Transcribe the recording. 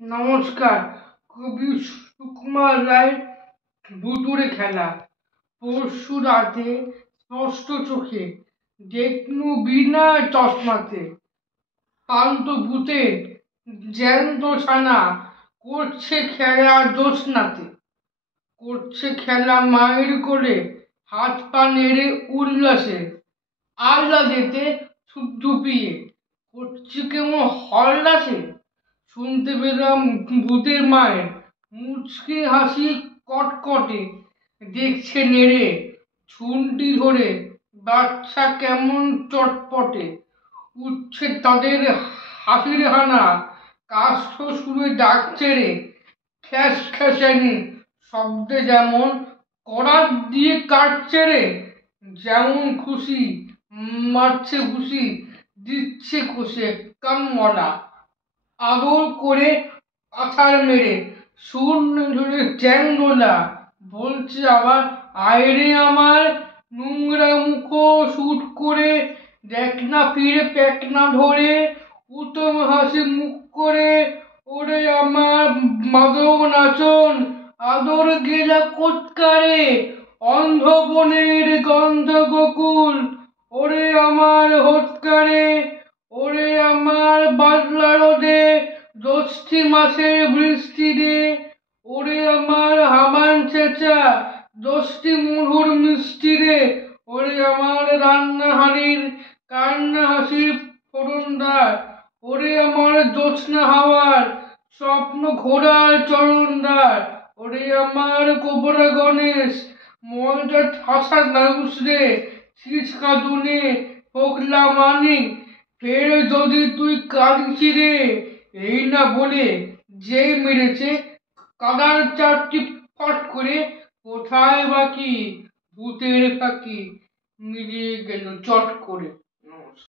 নমস্কার। কবি সুকুমার রায় ভুতুড়ে খেলা। পরশু রাতে স্পষ্ট চোখে দেখনু বিনা চশমাতে শান্ত ভূতের জ্যান্ত ছানা করছে খেলা জ্যোৎস্নাতে, করছে খেলা মায়ের কোলে হাত পা নেড়ে উল্লাসে আহ্লাদেতে ধুপিয়ে করছে কেমন হল্লাসে। শুনতে পেলাম ভূতের মায়ের মুচকি হাসি কটকটে, দেখছে নেড়ে ঝুনটি ধরে বাচ্চা কেমন চটপটে। উঠছে তাদের হাসির হানা, কাষ্ঠ সুরে ডাকছে রে খ্যাস খ্যাসানি শব্দে, যেমন করাত দিয়ে কাটছে রে, যেমন খুশি মারছে ঘুষি দিচ্ছে কষে কানমলা। আদর করে আছাড় মেরে সুর ধরে চ্যাংদোলা বলছে আবার আয়রে আমার নোংরা মুখো শুট করে দেখ না ফিরে প্যাকনা ধরে উত্তম হাসি মুখ করে। ওরে আমার মাদক নাচন আদর গেলা কোৎকারে অন্ধ বনের গন্ধ গোকুল। ওরে আমার হোৎকারে, ওরে আমার বাদলা রোদে জ্যৈষ্ঠী মাসের বৃষ্টি রে, ওরে আমার হামান চেঁচা দশটি মধুর মিষ্টি রে, ওরে আমার রান্না হাড়ির কান্না হাসির ফোড়নদার, ওরে আমার জ্যোৎস্না হাওয়ার স্বপ্ন ঘোড়ার চরণদার, ওরে আমার কোবরা গণেশ ময়দা ঠাসা নাগুস রে, শীষ কাঁদুনে পোকলা মানিক ফের যদি তুই কাঁদছি রে। এই না বলে যেই মেরেছে কাদার চারটি ফট করে, কোথায় বাকি ভূতের পাখি মিলিয়ে গেল চট করে। নমস্কার।